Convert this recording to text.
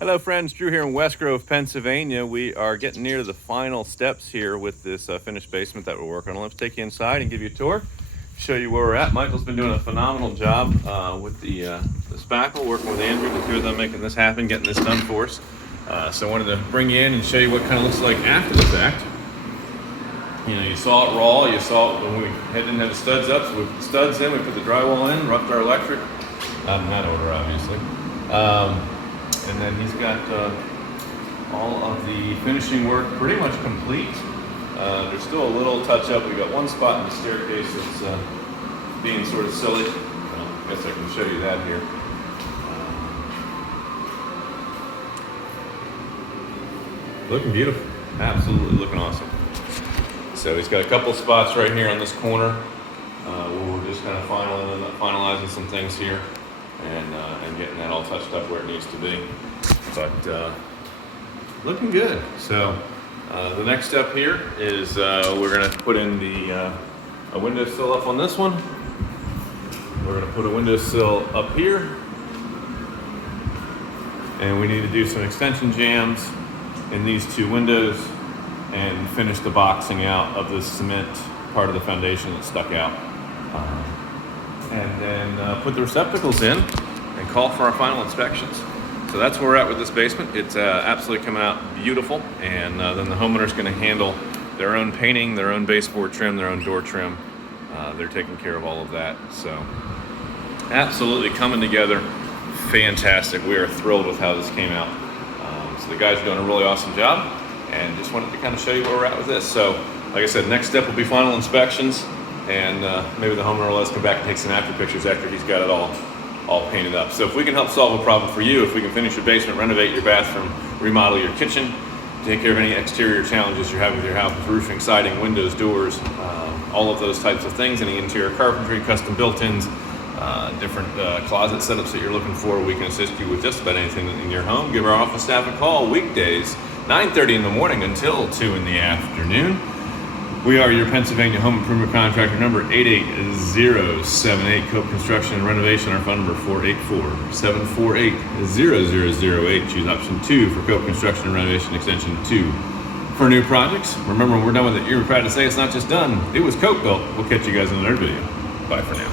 Hello friends, Drew here in West Grove, Pennsylvania. We are getting near the final steps here with this finished basement that we're working on. Let's take you inside and give you a tour, show you where we're at. Michael's been doing a phenomenal job with the spackle, working with Andrew, the two of them making this happen, getting this done for us. So I wanted to bring you in and show you what kind of looks like after the fact. You know, you saw it raw, you saw it when we didn't have the studs up, so we put the studs in, we put the drywall in, roughed our electric, not in that order obviously. And then he's got all of the finishing work pretty much complete. There's still a little touch up. We got one spot in the staircase that's being sort of silly. I guess I can show you that here. Looking beautiful, absolutely looking awesome. So he's got a couple spots right here on this corner where we're just kind of finalizing some things here. And getting that all touched up where it needs to be, but looking good. So the next step here is we're going to put in a windowsill up on this one. We're going to put a windowsill up here, and we need to do some extension jambs in these two windows and finish the boxing out of the cement part of the foundation that stuck out. And then put the receptacles in and call for our final inspections. So that's where we're at with this basement. It's absolutely coming out beautiful, and then the homeowner's going to handle their own painting, their own baseboard trim, their own door trim. They're taking care of all of that. So absolutely coming together fantastic. We are thrilled with how this came out. So the guys are doing a really awesome job, and just wanted to kind of show you where we're at with this. So like I said, next step will be final inspections. And maybe the homeowner will let us come back and take some after pictures after he's got it all painted up. So if we can help solve a problem for you, if we can finish your basement, renovate your bathroom, remodel your kitchen, take care of any exterior challenges you're having with your house, with roofing, siding, windows, doors, all of those types of things, any interior carpentry, custom built-ins, different closet setups that you're looking for, we can assist you with just about anything in your home. Give our office staff a call weekdays, 9:30 in the morning until 2 in the afternoon. We are your Pennsylvania home improvement contractor, number 88078, Cope Construction and Renovation. Our phone number 484-748-0008. Choose option 2 for Cope Construction and Renovation, extension 2 for new projects. Remember, when we're done with it, you're proud to say it's not just done. It was CopeBUILT. We'll catch you guys in another video. Bye for now.